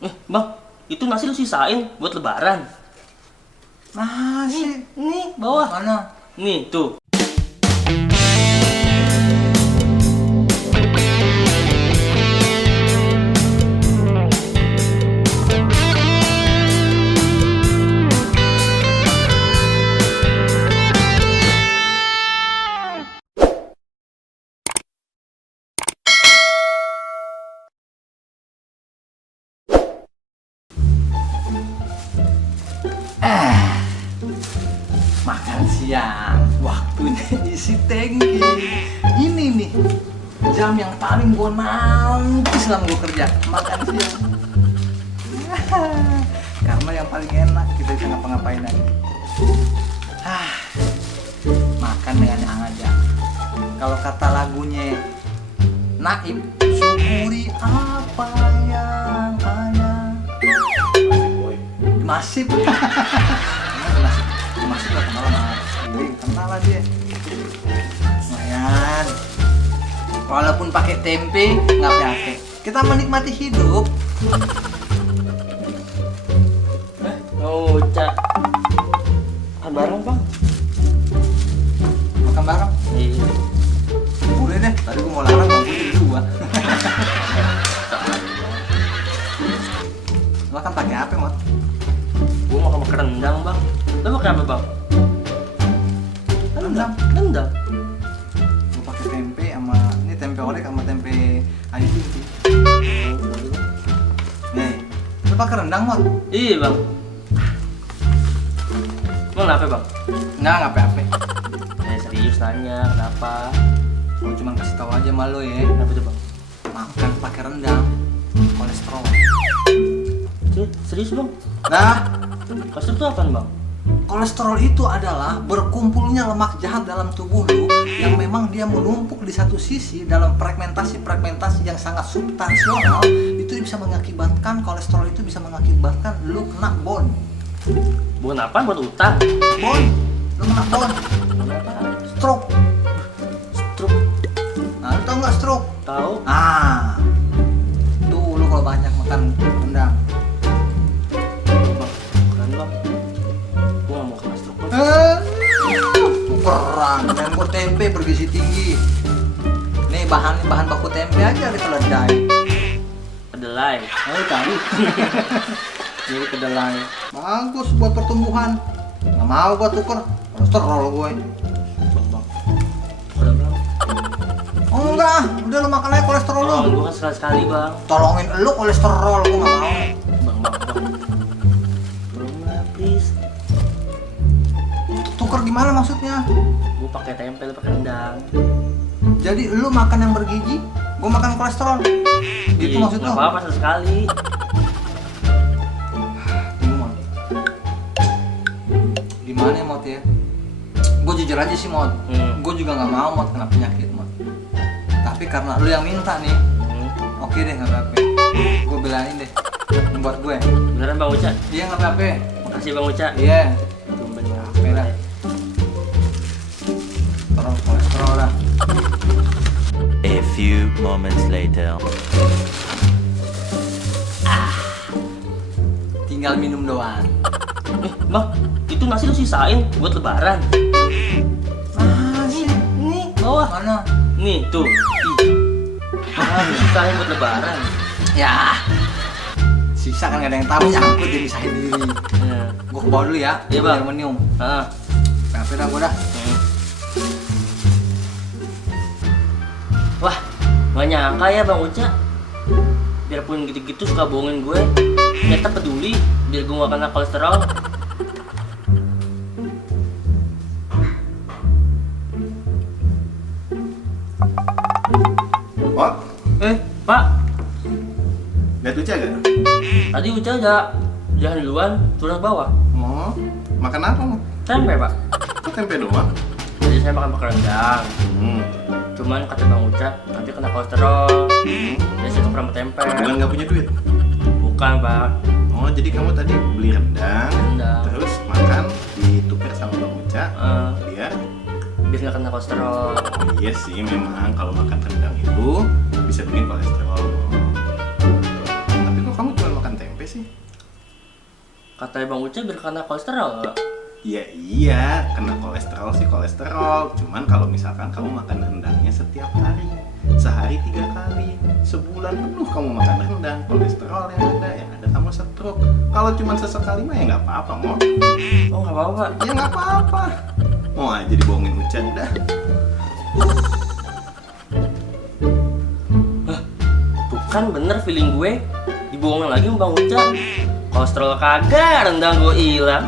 Bang, itu nasi lu sisain buat lebaran. Nasi Nih, bawah. mana? Nih, tuh. Makan siang, waktunya isi tangki. Ini nih jam yang paling gue nanti selama gue kerja, makan siang. Karena yang paling enak kita bisa ngapa-ngapain aja. Makan dengan yang aja. Kalau kata lagunya Naib, syukuri apa yang ada. Masih masih gak kenal sama Giring, kenal lah dia. Lumayan. Walaupun pakai tempe nggak apa-apa. Kita menikmati hidup. Oh, Cak. Makan bareng, Bang. Makan bareng. Iya. Boleh deh. Tadi gua mau larang bang gue dua. Makan pakai apa, Mot? Gua mau makan rendang, Bang. Lu makan apa, Bang? Rendang. Rendang. Gua pakai tempe sama ini tempe orek sama tempe ayu tinggi. Nih, lu pakai rendang, Mot? Iya, Bang. Emang kenapa, Bang? Nggak apa-apa. Serius nanya, kenapa? Gua cuma kasih tahu aja malu ya. Kenapa tuh, Bang? Makan pakai rendang kolesterol. Serius, Bang? Nah, Kolesterol itu apaan, Bang? kolesterol itu adalah berkumpulnya lemak jahat dalam tubuh lu yang memang dia menumpuk di satu sisi dalam fragmentasi yang sangat substansial. Itu bisa mengakibatkan kolesterol itu bisa mengakibatkan lu kena bone. Bukan apa? Buat utang. Bone, lu kena bone, Kenapa? stroke. Stroke. Nah, lu tau nggak stroke? Tahu? Tuh lu kalau banyak makan rendang. Bang, keren, Bang. Gua nggak mau kena stroke, Bang. Perang dan gue tempe bergizi tinggi. Nih bahan baku tempe aja ada keledai. Kedelai. Ayo tahu. Jadi kedelai. Bagus buat pertumbuhan. Nggak mau gue tuker. Kolesterol gue. Bang. Udah, Bang. Oh enggak, udah lu makan aja kolesterol lu. Gua kan sekali-sekali, Bang. Tolongin lu kolesterol, gue nggak mau. Bang. Tolonglah, please. Tuker gimana maksudnya? Gua pakai tempe, lu pakai rendang. Jadi lu makan yang bergizi, gue makan kolesterol. Gitu Iya, maksud lu? nggak apa-apa sekali. Mod. Gimana ya Mod ya? Gue jujur aja sih Mod. Gue juga nggak mau Mod kena penyakit Mod. Tapi karena lu yang minta nih, oke deh nggak apa-apa. Gue belain deh. Ini buat gue. Beneran, Bang Uca? Iya nggak apa-apa. Makasih, Bang Uca. Iya. Tumben Beda. Terus kolesterol dah. A few moments later. Tinggal minum doang. Bang, itu nasi lu sisain buat lebaran. Nasi. Nih, bawah. Mana? Nih, tuh. Sisain buat lebaran. Ya. Sisa kan gak ada yang tahu nyangkut jadi saya diri. Ya. Gue ke bawah dulu ya. Iya, Bang. Aluminium. Ah. Tapi dah gue dah. Wah, gak nyangka ya Bang Uca. Biarpun gitu-gitu suka bohongin gue, ternyata peduli biar gue gak kena kolesterol. Pak, Pak, lihat Uca gak? tadi Uca udah jalan duluan, turun ke bawah. Oh, makan apa? Mau? Tempe, Pak. Kok tempe doang? Jadi saya makan rendang. Hmm. Cuman kata Bang Uca, nanti kena kolesterol. Jadi saya tuker sama tempe. Bukan nggak punya duit? Bukan, Pak. Oh, jadi kamu tadi beli rendang, Rendang. terus makan ditukar sama Bang Uca, Ah. biar Biar gak kena kolesterol. iya sih memang kalau makan rendang itu bisa bikin kolesterol. Tapi kok kamu cuma makan tempe? Katanya Bang Uca biar kena kolesterol nggak? Ya iya, kena kolesterol sih kolesterol. Cuman kalau misalkan kamu makan rendangnya setiap hari, sehari 3 kali, sebulan penuh kamu makan rendang, kolesterol yang ada kamu stroke. Kalau cuma sesekali mah ya nggak apa-apa, Mo. Oh nggak apa-apa. Ya nggak apa-apa. Mau aja dibohongin Uca udah. Tuh kan bener feeling gue. Dibohongin lagi sama Bang Uca. Kolesterol kagak, rendang gue hilang.